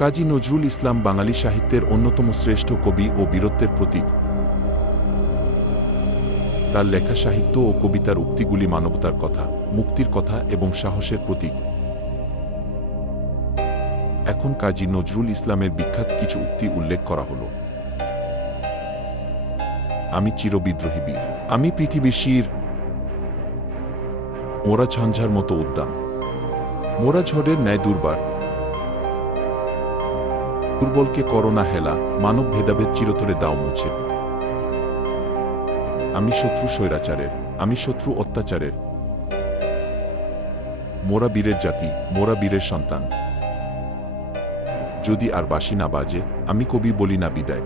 কাজী নজরুল ইসলাম বাঙালি সাহিত্যের অন্যতম শ্রেষ্ঠ কবি ও বীরত্বের প্রতীক। তার লেখা সাহিত্য ও কবিতার উক্তিগুলি মানবতার কথা, মুক্তির কথা এবং সাহসের প্রতীক। এখন কাজী নজরুল ইসলামের বিখ্যাত কিছু উক্তি উল্লেখ করা হল। আমি চিরবিদ্রোহী বীর, আমি পৃথিবীর শির, মোরা ঝঞ্ঝার মতো উদ্দাম, মোরা ঝড়ের ন্যায় দুর্বার, দুর্বলকে করোনা হেলা, মানব ভেদাভেদ চিরতরে দাও মুছে। আমি শত্রু স্বৈরাচারের, আমি শত্রু অত্যাচারের, মোরা বীরের জাতি, মোরা বীরের সন্তান। যদি আর বাঁশি না বাজে, আমি কবি বলি না বিদায়।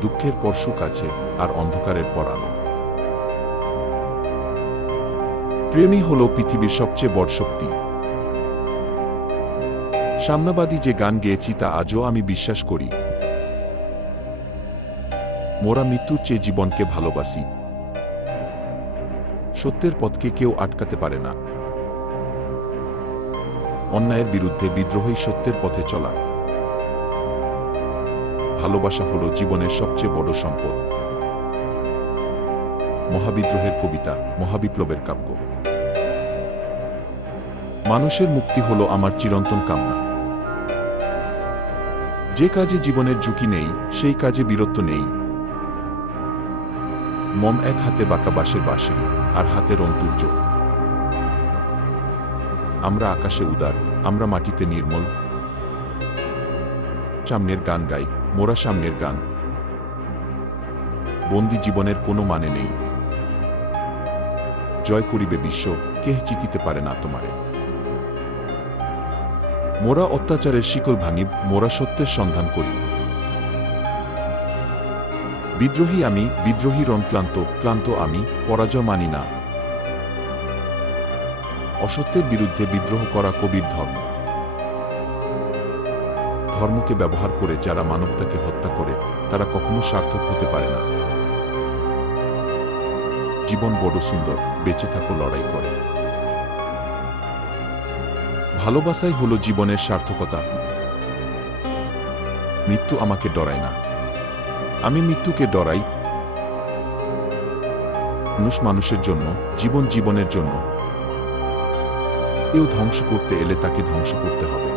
দুঃখের পর সুখ আছে, আর অন্ধকারের পর আলো। প্রেমই হল পৃথিবীর সবচেয়ে বড় শক্তি। সাম্যবাদী যে গান গেয়েছি তা আজও আমি বিশ্বাস করি। মোরা মৃত্যুর চেয়ে জীবনকে ভালোবাসি। সত্যের পথকে কেউ আটকাতে পারে না। অন্যায়ের বিরুদ্ধে বিদ্রোহী সত্যের পথে চলা। ভালোবাসা হল জীবনের সবচেয়ে বড় সম্পদ। মহাবিদ্রোহের কবিতা, মহাবিপ্লবের কাব্য। মানুষের মুক্তি হল আমার চিরন্তন কামনা। যে কাজে জীবনের ঝুঁকি নেই, সেই কাজে বীরত্ব নেই। মম এক হাতে বাঁকা বাঁশের বাঁশিরি, আর হাতে রং তুর্য। আমরা আকাশে উদার, আমরা মাটিতে নির্মল। সামনের গান গাই, মোরা সামনের গান। বন্দি জীবনের কোনো মানে নেই। জয় করিবে বিশ্ব, কেহ জিতিতে পারে না তোমারে। মোরা অত্যাচারের শিকল ভাঙি, মোরা সত্যের সন্ধান করি। বিদ্রোহী আমি, বিদ্রোহী রণক্লান্ত, ক্লান্ত আমি, পরাজয় মানি না। অসত্যের বিরুদ্ধে বিদ্রোহ করা কবির ধর্ম। ধর্মকে ব্যবহার করে যারা মানবতাকে হত্যা করে, তারা কখনো সার্থক হতে পারে না। জীবন বড় সুন্দর, বেঁচে থাকো লড়াই করে। ভালোবাসাই হলো জীবনের সার্থকতা। মৃত্যু আমাকে ডরায় না, আমি মৃত্যুকে ডরাই। মানুষ মানুষের জন্য, জীবন জীবনের জন্য। কেউ ধ্বংস করতে এলে তাকে ধ্বংস করতে হবে।